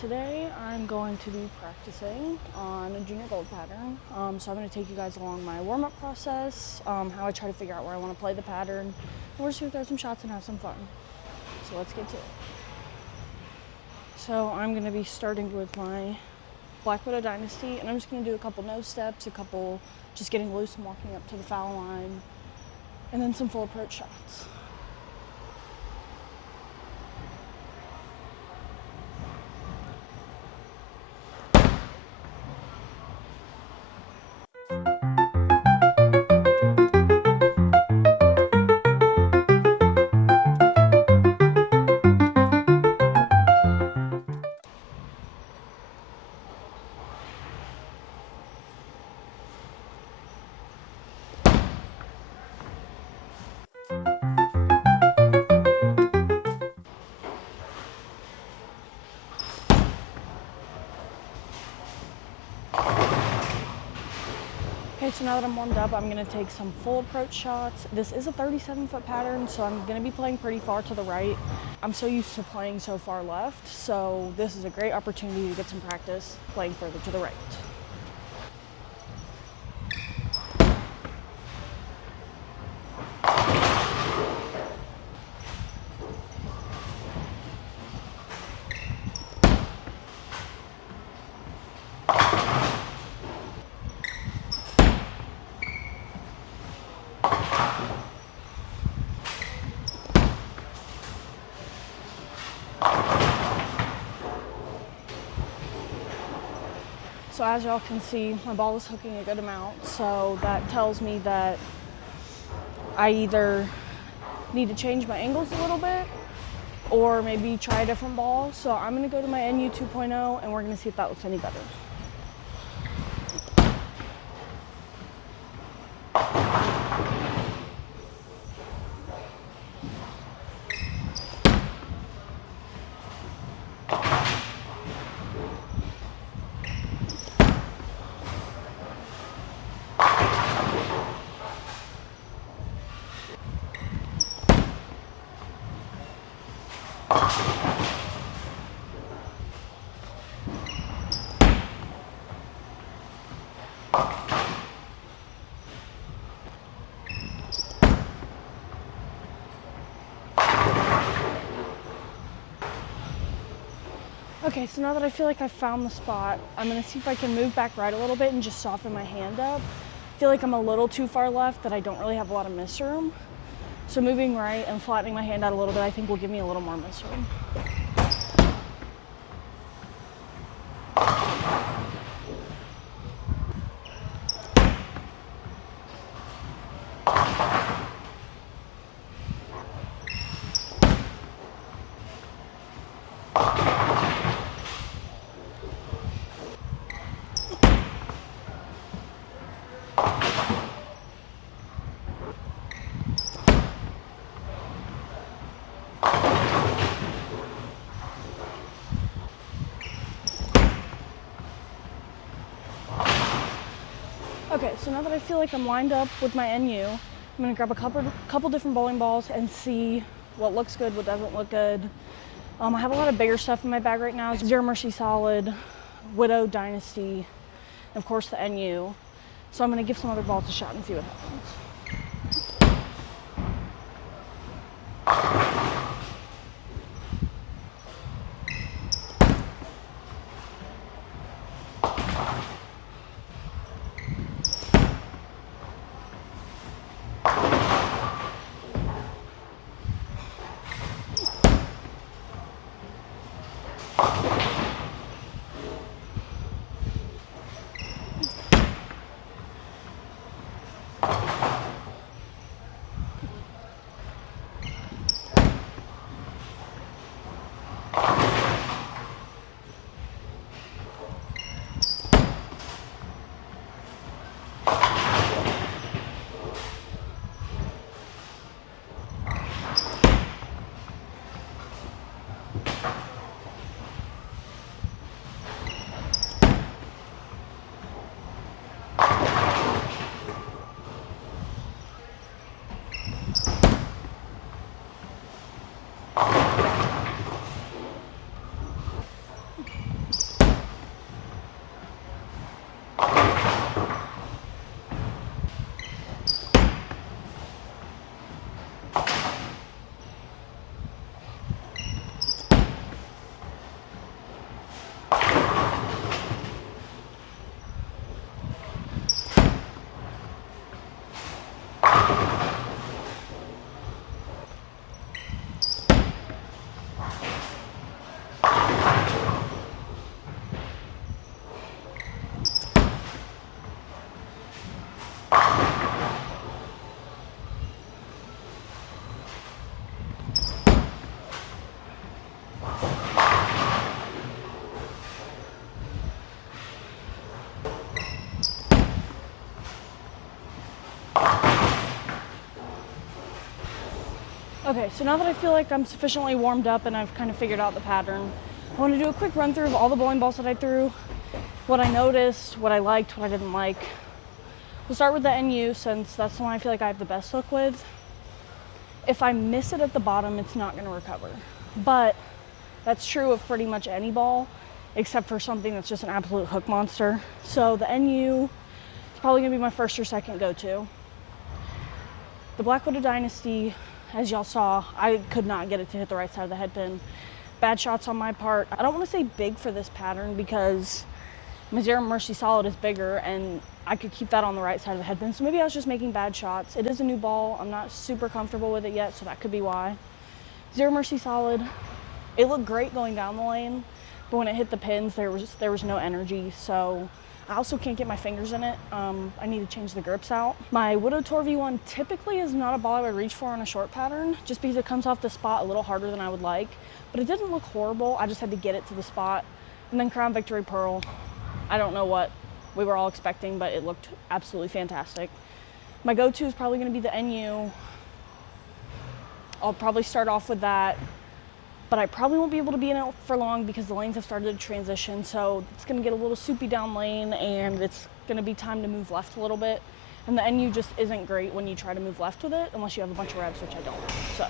Today I'm going to be practicing on a junior gold pattern. So I'm going to take you guys along my warm-up process, how I try to figure out where I want to play the pattern, and we're just going to throw some shots and have some fun. So let's get to it. So I'm going to be starting with my Black Widow Dynasty, and I'm just going to do a couple nose steps, a couple just getting loose and walking up to the foul line, and then some full approach shots. Okay, so now that I'm warmed up, I'm going to take some full approach shots. This is a 37-foot pattern, so I'm going to be playing pretty far to the right. I'm so used to playing so far left, so this is a great opportunity to get some practice playing further to the right. So as y'all can see, my ball is hooking a good amount, so that tells me that I either need to change my angles a little bit or maybe try a different ball. So I'm going to go to my NU 2.0 and we're going to see if that looks any better. Okay, so now that I feel like I've found the spot, I'm going to see if I can move back right a little bit and just soften my hand up. I feel like I'm a little too far left, that I don't really have a lot of miss room. So moving right and flattening my hand out a little bit, I think will give me a little more miss room. Okay, so now that I feel like I'm lined up with my NU, I'm gonna grab a couple different bowling balls and see what looks good, what doesn't look good. I have a lot of bigger stuff in my bag right now. Zero Mercy Solid, Widow Dynasty, and of course the NU. So I'm gonna give some other balls a shot and see what happens. Okay, Okay, so now that I feel like I'm sufficiently warmed up and I've kind of figured out the pattern, I want to do a quick run through of all the bowling balls that I threw, what I noticed, what I liked, what I didn't like. We'll start with the NU since that's the one I feel like I have the best look with. If I miss it at the bottom, it's not going to recover. But that's true of pretty much any ball, except for something that's just an absolute hook monster. So the NU is probably going to be my first or second go-to. The Blackwater Dynasty, as y'all saw, I could not get it to hit the right side of the head pin. Bad shots on my part. I don't want to say big for this pattern because my Zero Mercy Solid is bigger and I could keep that on the right side of the head pin. So maybe I was just making bad shots. It is a new ball. I'm not super comfortable with it yet, so that could be why. Zero Mercy Solid, it looked great going down the lane, but when it hit the pins, there was no energy. So I also can't get my fingers in it. I need to change the grips out. My Widow Tour V1 typically is not a ball I would reach for on a short pattern, just because it comes off the spot a little harder than I would like, but it didn't look horrible. I just had to get it to the spot. And then Crown Victory Pearl, I don't know what we were all expecting, but it looked absolutely fantastic. My go-to is probably gonna be the NU. I'll probably start off with that, but I probably won't be able to be in it for long because the lanes have started to transition, so it's gonna get a little soupy down lane and it's gonna be time to move left a little bit. And the NU just isn't great when you try to move left with it, unless you have a bunch of revs, which I don't. So